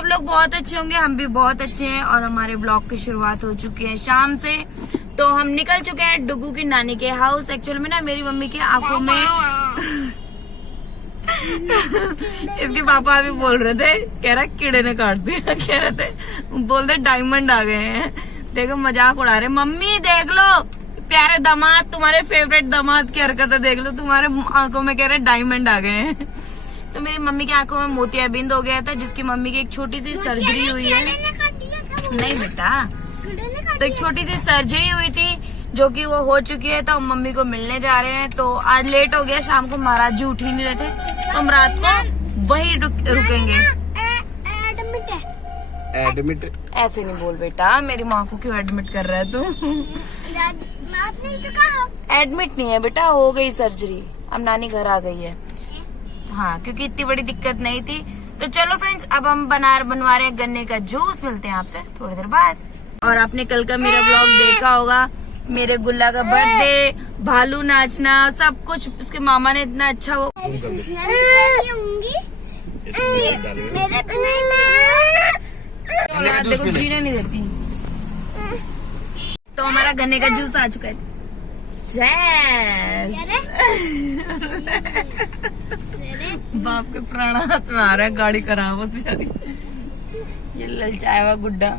आप लोग बहुत अच्छे होंगे, हम भी बहुत अच्छे हैं। और हमारे ब्लॉग की शुरुआत हो चुकी है शाम से। तो हम निकल चुके हैं डुगू की नानी के हाउस। एक्चुअल में ना मेरी मम्मी की आंखों में इसके पापा अभी बोल रहे थे, कह रहा कीड़े ने काट दिया, कह रहे थे, बोल रहे डायमंड आ गए हैं। देखो मजाक उड़ा रहे। मम्मी देख लो प्यारे दामाद, तुम्हारे फेवरेट दामाद की हरकतें देख लो, तुम्हारे आंखों में कह रहे डायमंड आ गए हैं। तो मेरी मम्मी की आंखों में मोतियाबिंद हो गया था, जिसकी मम्मी की एक छोटी सी सर्जरी हुई है। नहीं बेटा, तो एक छोटी सी सर्जरी हुई थी जो कि वो हो चुकी है। तो हम मम्मी को मिलने जा रहे हैं। तो आज लेट हो गया, शाम को महाराज जी उठ ही नहीं रहे थे, तो हम रात को वही रुकेंगे। एडमिट ऐसे नहीं बोल बेटा, मेरी माँ को क्यों एडमिट कर रहा है तू? एडमिट नहीं है बेटा, हो गई सर्जरी, अब नानी घर आ गई है। हाँ, क्योंकि इतनी बड़ी दिक्कत नहीं थी। तो चलो फ्रेंड्स, अब हम बनवा रहे हैं गन्ने का जूस। मिलते हैं आपसे थोड़ी देर बाद। और आपने कल का मेरा ब्लॉग देखा होगा, मेरे गुल्ला का बर्थडे, भालू नाचना, सब कुछ उसके मामा ने इतना अच्छा वो देखो जीने नहीं देती। तो हमारा गन्ने का जूस आ चुका है। बाप के प्राण हाथ में आ रहा है, गाड़ी खराब हो बेचारी। ये ललचाया हुआ गुड्डा,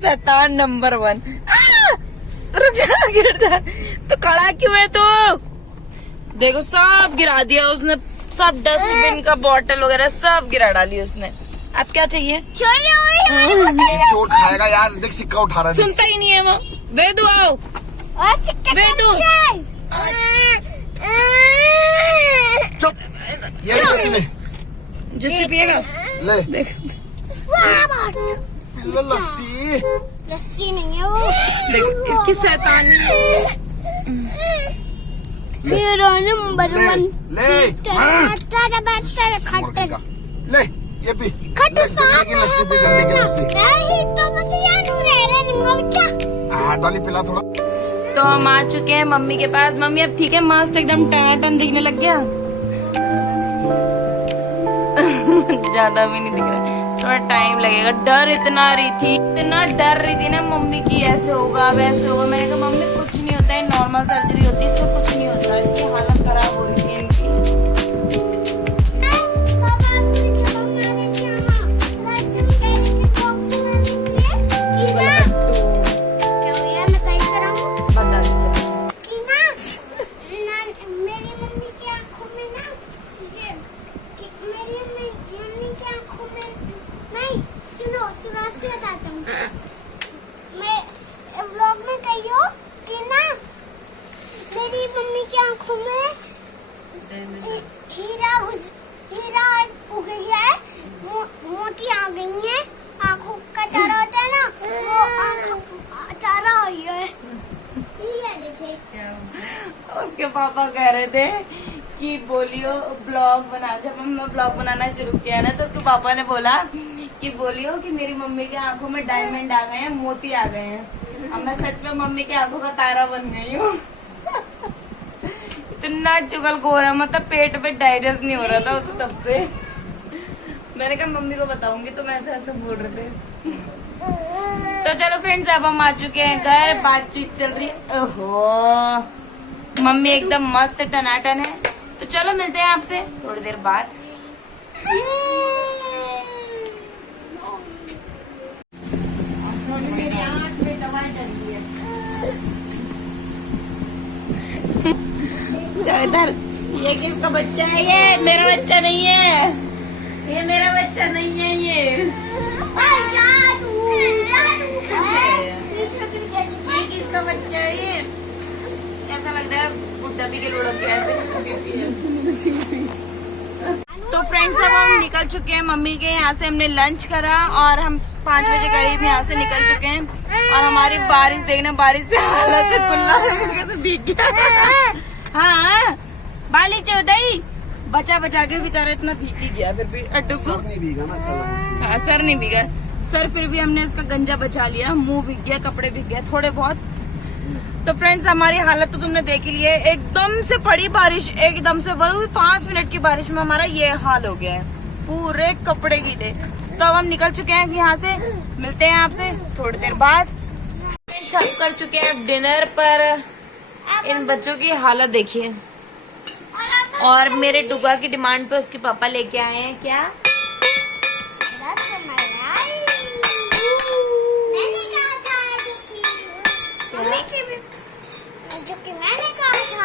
शैतान नंबर 1। रुक जा, गिर जा। तो खड़ा क्यों है तू? देखो सब गिरा दिया उसने, सब डस्टबिन का बॉटल वगैरह सब गिरा डाली उसने। अब क्या चाहिए? चोट खाएगा यार, देख सिक्का उठा रहा है। सुनता ही नहीं है वो। वेदू आओ, वेदू चुप। ये ले जिससे पिएगा ले, देख लस्सी नहीं है वो, देख इसकी शैतानी। मेरा नंबर 1 ले ले, ये पी खट्टा की लस्सी पी, गन्ने की लस्सी। तो बस यार डॉली पिला थोड़ा। तो हम आ चुके हैं मम्मी के पास। मम्मी अब ठीक है, मस्त एकदम टनाटन दिखने लग गया। ज्यादा भी नहीं दिख रहा है, थोड़ा टाइम लगेगा। डर इतना डर रही थी ना मम्मी की, ऐसे होगा वैसे होगा। मैंने कहा मम्मी कुछ नहीं होता है, नॉर्मल सर्जरी होती है, इसमें कुछ नहीं होता है। इसकी हालत खराब हो रही थी इनकी। हीरा उग गया है, मोती आ गई है। आँखों का चारा होता है ना, वो आँख चारा हुई है। ये देखे, उसके पापा कह रहे थे कि बोलियो ब्लॉग बना। जब हमने ब्लॉग बनाना शुरू किया ना, तो उसके पापा ने बोला कि बोलियो कि मेरी मम्मी की आंखों में डायमंड आ गए हैं, मोती आ गए हैं। अब मैं सच में मम्मी की आंखों का तारा बन गई हूँ। इतना चुगलखोर है, मतलब पेट पे डाइजेस्ट नहीं हो रहा था उसे तब से। मैंने कहा मम्मी को बताऊंगी, तो मैं ऐसे बोल रहे थे। तो चलो फ्रेंड्स, अब हम आ चुके हैं घर, बातचीत चल रही है। ओहो, मम्मी एकदम मस्त टनाटन है। तो चलो मिलते हैं आपसे थोड़ी देर बाद। इधर, ये किसका बच्चा है? ये मेरा बच्चा नहीं है, ये मेरा बच्चा नहीं है। ये किसका बच्चा है? ये कैसा लग रहा है? बुड्ढा भी के लुढ़क गया है। तो फ्रेंड्स, अब हम निकल चुके हैं मम्मी के यहाँ से। हमने लंच करा और हम 5 बजे करीब यहाँ से निकल चुके हैं। और हमारी बारिश देखना, बारिश से हालत गुल्ला भीग गया। हाँ, बाली चौधरी बचा के बेचारा इतना भीग ही गया। फिर भी अड्डू को सर नहीं भीगा ना, हाँ, सर नहीं भीगा। सर फिर भी हमने इसका गंजा बचा लिया। मुंह भीग गया, कपड़े भीग गए थोड़े बहुत। तो फ्रेंड्स, हमारी हालत तो तुमने देख ही ली है। एकदम से पड़ी बारिश, एकदम से 5 मिनट की बारिश में हमारा ये हाल हो गया है। पूरे कपड़े गीले। तो अब हम निकल चुके हैं यहाँ से, मिलते हैं आपसे थोड़ी देर बाद। हम कर चुके हैं डिनर पर। इन बच्चों की हालत देखिए। और मेरे डुगा की डिमांड पे उसके पापा लेके आए हैं क्या, जो कि मैंने कहा था,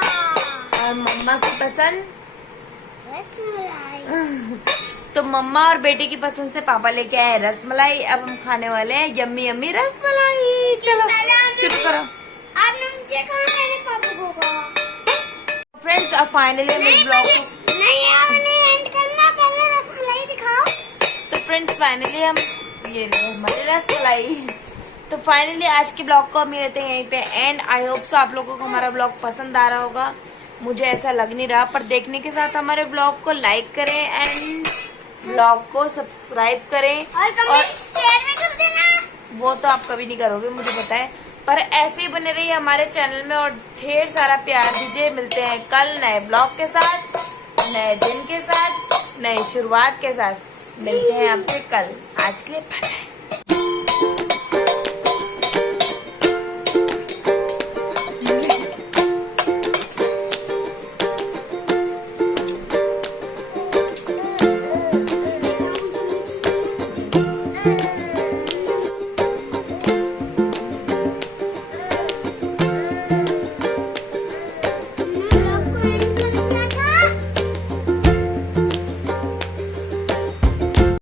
और मम्मा की पसंद। रसमलाई। तो मम्मा और बेटे की पसंद से पापा लेके आए रसमलाई। अब हम खाने वाले हैं यम्मी यम्मी रसमलाई। चलो शुरू करो। आपने मुझे कहा मैंने पापा को कहा। फ्रेंड्स अब फाइनली हम इस ब्लॉग को, नहीं आपने एंड करना, पहले रसमलाई दिखाओ। तो फ्रेंड्स फाइनली हम ये रहे हमारी रसमलाई। तो फाइनली आज के ब्लॉग को हम लेते हैं यहीं पे एंड। आई होप सो आप लोगों को हमारा ब्लॉग पसंद आ रहा होगा, मुझे ऐसा लग नहीं रहा, पर देखने के साथ हमारे ब्लॉग को लाइक करें एंड ब्लॉग को सब्सक्राइब करें और कमेंट शेयर भी कर देना। वो तो आप कभी नहीं करोगे मुझे पता है, पर ऐसे ही बने रहिए हमारे चैनल में और ढेर सारा प्यार दीजिए। मिलते हैं कल नए ब्लॉग के साथ, नए दिन के साथ, नई शुरुआत के साथ। मिलते हैं आपसे कल। आज के लिए